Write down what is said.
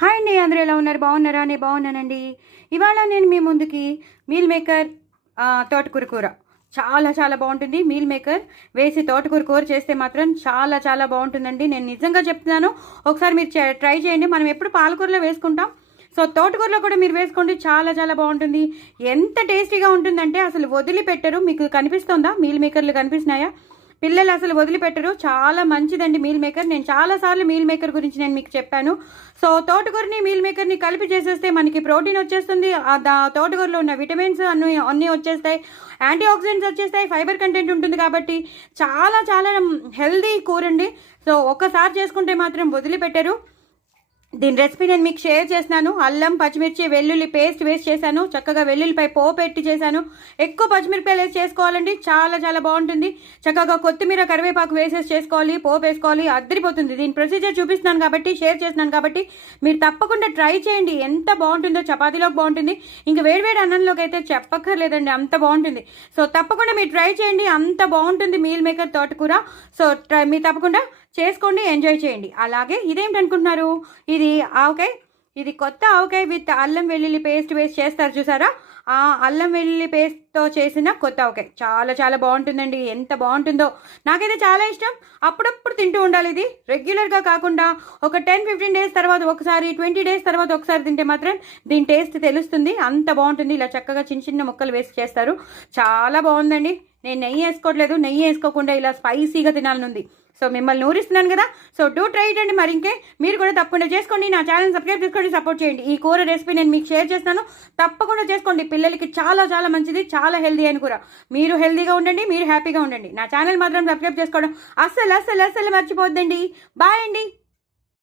Hi అండి, అందరూ ఎలా ఉన్నారు? బాగున్నారా? నేను బాగున్నానండి. ఇవాళ నేను మీ ముందుకి మీల్ మేకర్ తోటకూర కూర చాలా చాలా బాగుంటుంది. మీల్ మేకర్ వేసి తోటకూర కూర చేస్తే మాత్రం చాలా చాలా బాగుంటుందండి. నేను నిజంగా చెప్తున్నాను, ఒకసారి మీరు ట్రై చేయండి. మనం ఎప్పుడు పాలకూరలో వేసుకుంటాం, సో తోటకూరలో కూడా మీరు వేసుకోండి, చాలా చాలా బాగుంటుంది. ఎంత టేస్టీగా ఉంటుందంటే అసలు వదిలిపెట్టరు. మీకు కనిపిస్తుందా? మీల్ మేకర్లు కనిపిస్తున్నాయా? పిల్లలు అసలు వదిలిపెట్టరు. చాలా మంచిదండి మీల్ మేకర్. నేను చాలాసార్లు మీల్ మేకర్ గురించి నేను మీకు చెప్పాను. సో తోటకూరని మీల్ మేకర్ని కలిపి చేసేస్తే మనకి ప్రోటీన్ వచ్చేస్తుంది. తోటకూరలో ఉన్న విటమిన్స్ అన్నీ వచ్చేస్తాయి, యాంటీ ఆక్సిడెంట్స్ వచ్చేస్తాయి, ఫైబర్ కంటెంట్ ఉంటుంది. కాబట్టి చాలా చాలా హెల్దీ కూర అండి. సో ఒక్కసారి చేసుకుంటే మాత్రం వదిలిపెట్టరు. దీని రెసిపీ నేను మీకు షేర్ చేస్తున్నాను. అల్లం, పచ్చిమిర్చి, వెల్లుల్లి పేస్ట్ వేస్ట్ చేశాను. చక్కగా వెల్లుల్లిపై పోపెట్టి చేశాను. ఎక్కువ పచ్చిమిరపకాయలు వేసి చేసుకోవాలండి, చాలా చాలా బాగుంటుంది. చక్కగా కొత్తిమీర, కరివేపాకు వేసేసి చేసుకోవాలి, పోపు వేసుకోవాలి, అద్దరిపోతుంది. దీని ప్రొసీజర్ చూపిస్తున్నాను కాబట్టి, షేర్ చేస్తున్నాను కాబట్టి మీరు తప్పకుండా ట్రై చేయండి. ఎంత బాగుంటుందో, చపాతీలోకి బాగుంటుంది, ఇంకా వేడివేడి అన్నంలోకి అయితే చెప్పక్కర్లేదండి, అంత బాగుంటుంది. సో తప్పకుండా మీరు ట్రై చేయండి, అంత బాగుంటుంది మీల్ మేకర్ తోటకూర. సో మీరు తప్పకుండా చేసుకోండి, ఎంజాయ్ చేయండి. అలాగే ఇదేంటనుకుంటున్నారు, ఇది ఆవకాయ. ఇది కొత్త ఆవకాయ విత్ అల్లం వెల్లుల్లి పేస్ట్ వేసి చేస్తారు చూసారా? ఆ అల్లం వెల్లుల్లి పేస్ట్తో చేసిన కొత్త ఆవకాయ చాలా చాలా బాగుంటుందండి. ఎంత బాగుంటుందో, నాకైతే చాలా ఇష్టం. అప్పుడప్పుడు తింటూ ఉండాలి. ఇది రెగ్యులర్గా కాకుండా ఒక 10-15 డేస్ తర్వాత ఒకసారి, 20 డేస్ తర్వాత ఒకసారి తింటే మాత్రం దీని టేస్ట్ తెలుస్తుంది. అంత బాగుంటుంది. ఇలా చక్కగా చిన్న చిన్న ముక్కలు వేసి చేస్తారు, చాలా బాగుందండి. నేను నెయ్యి వేసుకోవట్లేదు, నెయ్యి వేసుకోకుండా ఇలా స్పైసీగా తినాలనుంది. సో మిమ్మల్ని ఊరిస్తున్నాను కదా, సో డూ ట్రై చేయండి. మరి ఇంకే మీరు కూడా తప్పకుండా చేసుకోండి. నా ఛానల్ సబ్స్క్రైబ్ చేసుకోండి, సపోర్ట్ చేయండి. ఈ కూర రెసిపీ నేను మీకు షేర్ చేస్తాను, తప్పకుండా చేసుకోండి. పిల్లలకి చాలా చాలా మంచిది, చాలా హెల్దీ అయిన కూర. మీరు హెల్దీగా ఉండండి, మీరు హ్యాపీగా ఉండండి. నా ఛానల్ మాత్రం సబ్స్క్రైబ్ చేసుకోవడం అస్సలు అస్సలు అస్సలు మర్చిపోద్దండి. బాయ్ అండి.